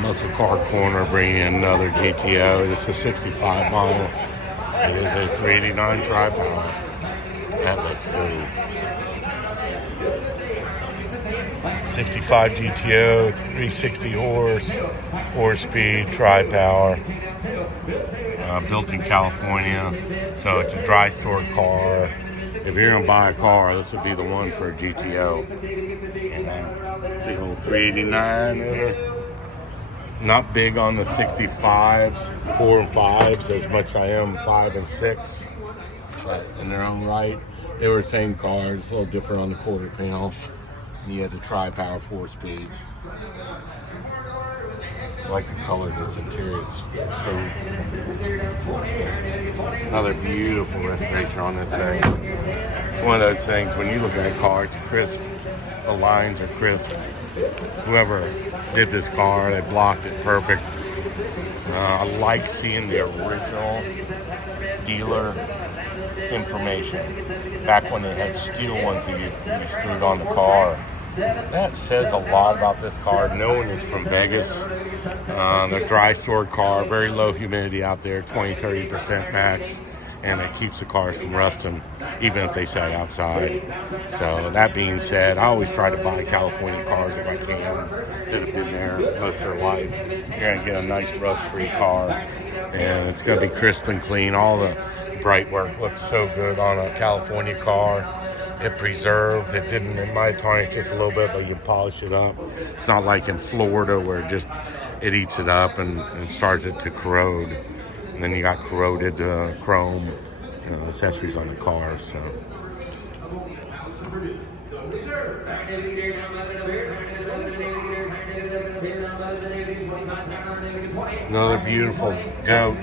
Muscle Car Corner bringing in another GTO. This is a 65 model. It is a 389 tri-power. That looks good. 65 GTO, 360 horse, 4-speed, tri-power. Built in California, so it's a dry store car. If you're gonna buy a car, this would be the one for a GTO. Big old 389. Not big on the 65s, 4 and 5s as much I am 5 and 6, but in their own right, they were the same cars, a little different on the quarter panel. You had the tri-power 4-speed. I like the color of this interior. It's cool. Another beautiful restoration on this thing. It's one of those things, when you look at a car, it's crisp. The lines are crisp. Whoever did this car, they blocked it perfect. I like seeing the original dealer information. Back when they had steel ones that you screwed on the car. That says a lot about this car, knowing it's from Vegas. They're dry stored car, very low humidity out there, 20-30% max, and it keeps the cars from rusting, even if they sat outside. So that being said, I always try to buy California cars if I can that have been there most of their life. You're going to get a nice rust-free car, and it's going to be crisp and clean. All the bright work looks so good on a California car. It preserved. It didn't, it might tarnish just a little bit, but you can polish it up. It's not like in Florida where it eats it up and starts it to corrode. And then you got corroded chrome accessories on the car. So another beautiful goat.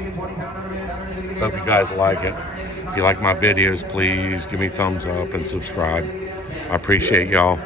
Hope you guys like it. If you like my videos, please give me a thumbs up and subscribe. I appreciate y'all.